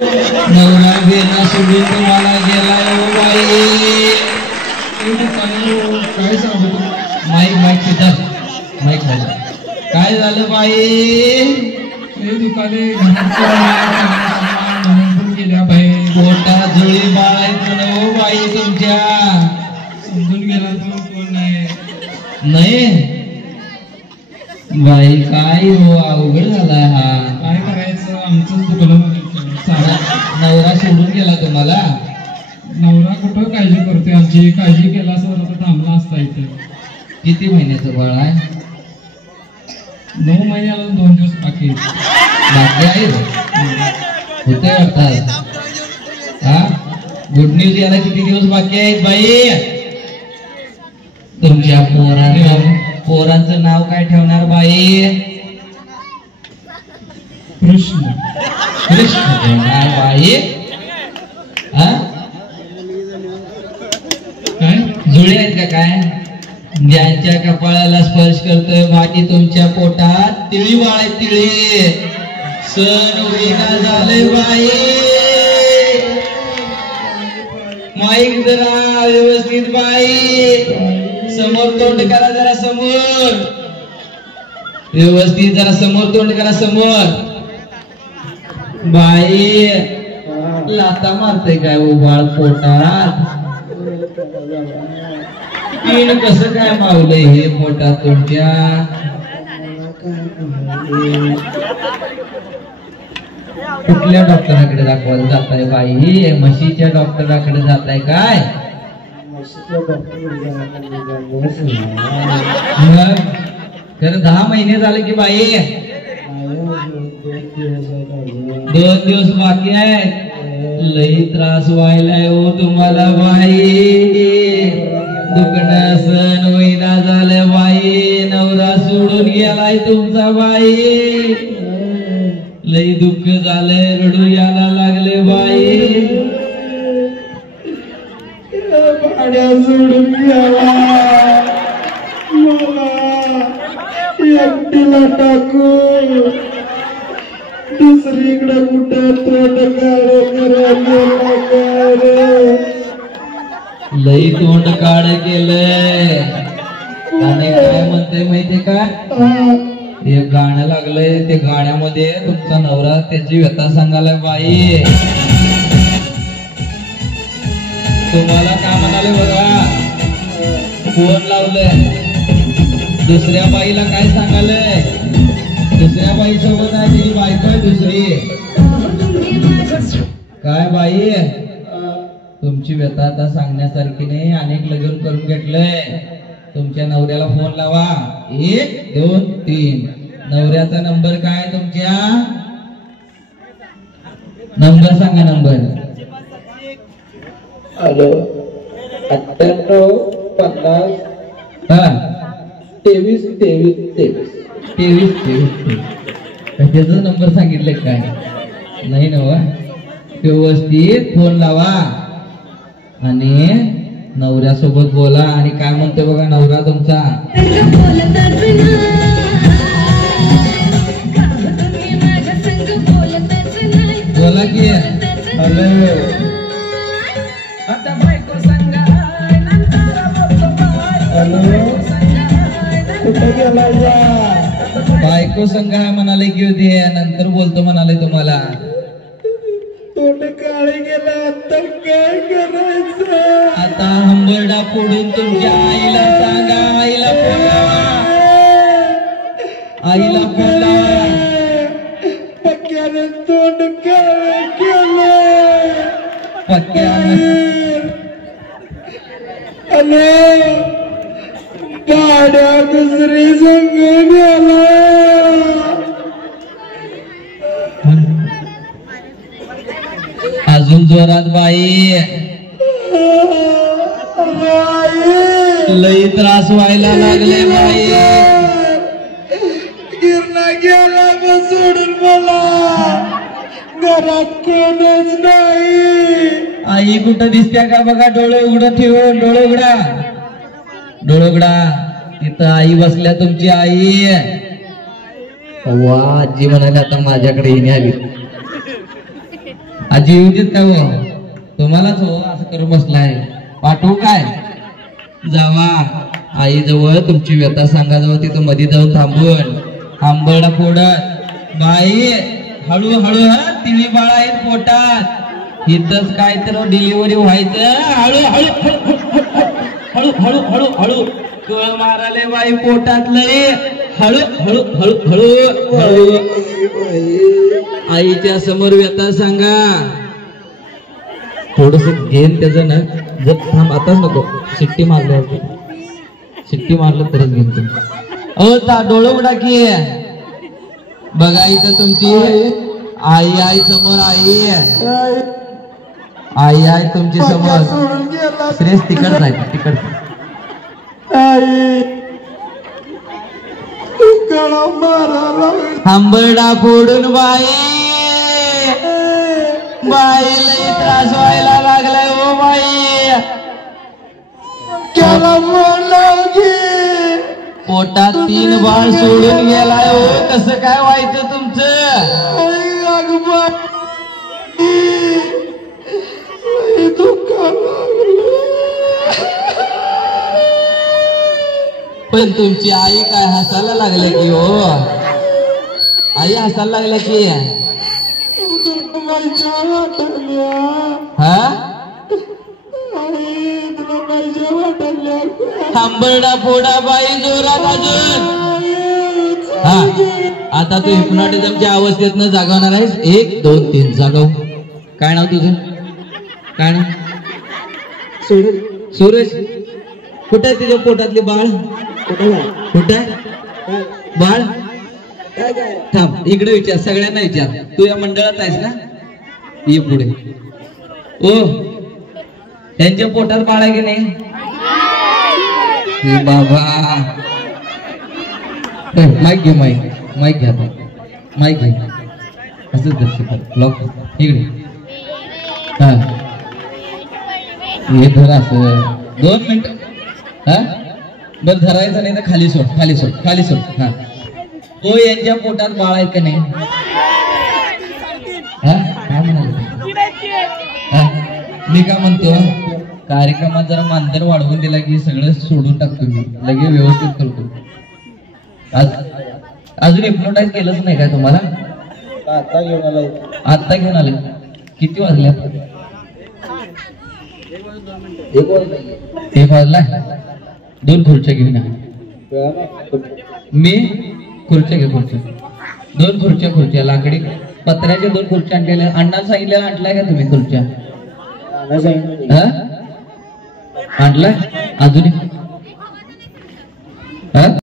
नवरा गेला सोडून तुम्हाला गेलाय ओ बाई. काय सांगतो माईक तिथं माईक झालं. काय झालं बाई? दुकाने गेल्या बाई. पोटा जुळी बाळायचं ना ओ बाई तुमच्या. समजून गेला तो कोण नाही. नाही बाई काय हो अवघड झाला हा. काय करायचं आमचंच दुकान. नवरा सोडून गेला तुम्हाला. नवरा कुठं काळजी करतोय आमची. काळजी केला असं आता थांबला असता इथे. किती महिन्याचं बाळ आहे? 9 महिन्याला 2 दिवस बाकी आहे होते वाटतात. हा गुड न्यूज याला किती दिवस बाकी आहेत बाई? तुमच्या पोरांचं नाव काय ठेवणार बाई? कृष्ण ठेवणार बाई. हा काय जुळे आहेत का काय? ज्यांच्या कपाळाला स्पर्श करतोय बाकी तुमच्या पोटात तिळी बाळ आहे. तिळी सण होईना झाले बाई. माईक जरा व्यवस्थित बाई. समोर तोंड करा जरा समोर. व्यवस्थित जरा समोर तोंड करा समोर. बाई लाता मारते काय ओ बाळ पोटात? तीन कसं काय मावलंय हे पोटात तुमच्या? कुठल्या डॉक्टराकडे दाखवायला जाताय बाई? म्हशीच्या डॉक्टराकडे जाताय काय? खरं 10 महिने झाले की बाई? 2 दिवस बाकी आहेत. लई त्रास व्हायलाय हो तुम्हाला बाई. दुखणं सण होईना झालं बाई. नवरा सोडून गेलाय तुमचा बाई. लई दुःख झालंय. रडू यायला लागले बाई. भाड्या सोडून गेला मला एकटीला टाकू. दुसरीकडे कुठं तोंड लई तोंड काढ केलंय. आणि काय म्हणते माहितीये का? एक गाणं लागलंय. ते गाण्यामध्ये तुमचा नवरा त्याची व्यथा सांगायला बाई. तुम्हाला काय म्हणाले बघा? फोन लावलंय. दुसऱ्या बाईला काय सांगालय? दुसऱ्या बाई सोबत आहे तिची बायको आहे दुसरी. काय बाई तुमची व्यथा आता सांगण्यासारखी नाही. अनेक लग्न करून घेतलंय. तुमच्या नवऱ्याला फोन लावा. 1 2 3. नवऱ्याचा नंबर काय तुमच्या? नंबर सांगा. नंबर 98 50 23 त्याचा नंबर सांगितले काय? नाही ना. व्यवस्थित फोन लावा आणि नवऱ्यासोबत बोला. आणि काय म्हणते बघा नवरा तुमचा? बोला की आता बायको संगा कुठं गेला? बायको संघ आहे म्हणाले की होते. नंतर बोलतो म्हणाले तुम्हाला. तोंड काळे गेला. आता काय करायचं? आता हंबरडा फोडून तुमच्या आईला सांगा. आईला फोन लावा. आईला फोन लावा. पक्क्याने तोंड काळे केलं. पक्क्याने भाड्या दुसरी संग गेला. अजून जोरात बाई. लई त्रास व्हायला लागले बाई. गिरणा गेला मग सोडून मला. घरात कोणच नाही. आई कुठं दिसत्या का बघा? डोळे उघडं ठेवून. डोळे उघडा. डोळे उघडा. तिथं आई बसल्या तुमची आई. वा आजी म्हणाली आता माझ्याकडे येणे आली. आजी येऊ देत काय हो तुम्हालाच हो असं करून बसलाय पाठवू काय जावा आई जवळ तुमची व्यथा सांगा जवळ तिथं मध्ये जाऊन थांबून आंबळा फोडत बाई हळूहळू तिन्ही बाळ आहेत पोटात इथंच काय तर डिलिव्हरी व्हायचं हळूहळू हळू हळू हळू हळू कळ माराले बाई पोटातले हळू हळू हळू हळू हळू आईच्या समोर व्यथा सांगा थोडस घेन त्याचं ना जर थांब आताच नको शिट्टी मारल्यावरती शिट्टी मारलं तरच घेईन तुम्ही डोळं उघडा की बघा इथं तुमची आई आई समोर आई आई आई तुमची समोर श्रेष्ठ तिकड जायचं तिकड आंबरडा फोडून बाई बाईला त्रास व्हायला लागलाय ओ बाई पोटात 3 बाळ सोडून गेलाय हो कसं काय व्हायचं तुमचं पण तुमची आई काय हसायला लागले की हो आई हसायला लागल्या की हा आंबरडा फोडा बाई जोरात अजून हा आता तू हिप्नॉटिझमच्या अवस्थेतनं जागवणार आहेस 1 2 3 जागव काय नाव तुझं काय नाव सूरज कुठे आहे तुझ्या पोटातले बाळ कुठे बाळ थांब इकडे विचार सगळ्यांना विचार तू या मंडळात आहेस ना ये पुढे ओ त्यांच्या पोटात बाळ आहे की नाही बाबा माईक घे माईक घ्या माईक घे असंच दर्शक लॉक इकडे हा हे धरा असं 2 मिनिटं हा बरं धरायचं नाही तर खाली सोड हा तो यांच्या पोटात बाळ आहे का नाही काय म्हणाले मी काय म्हणतो कार्यक्रमात जरा मानधन वाढवून दिला की सगळं सोडून टाकतो मी लगे व्यवस्थित करतो अजून हिप्नोटाईज केलंच नाही काय तुम्हाला आता घेऊन आले किती वाजल्या 1 वाजला 2 खुर्च्या घेऊन मी खुर्च्या घे खुर्च्या 2 खुर्च्या लाकडी पत्र्याच्या 2 खुर्च्या आणलेल्या अण्णा सांगितलेलं आणलाय का तुम्ही खुर्च्या आणलाय अजून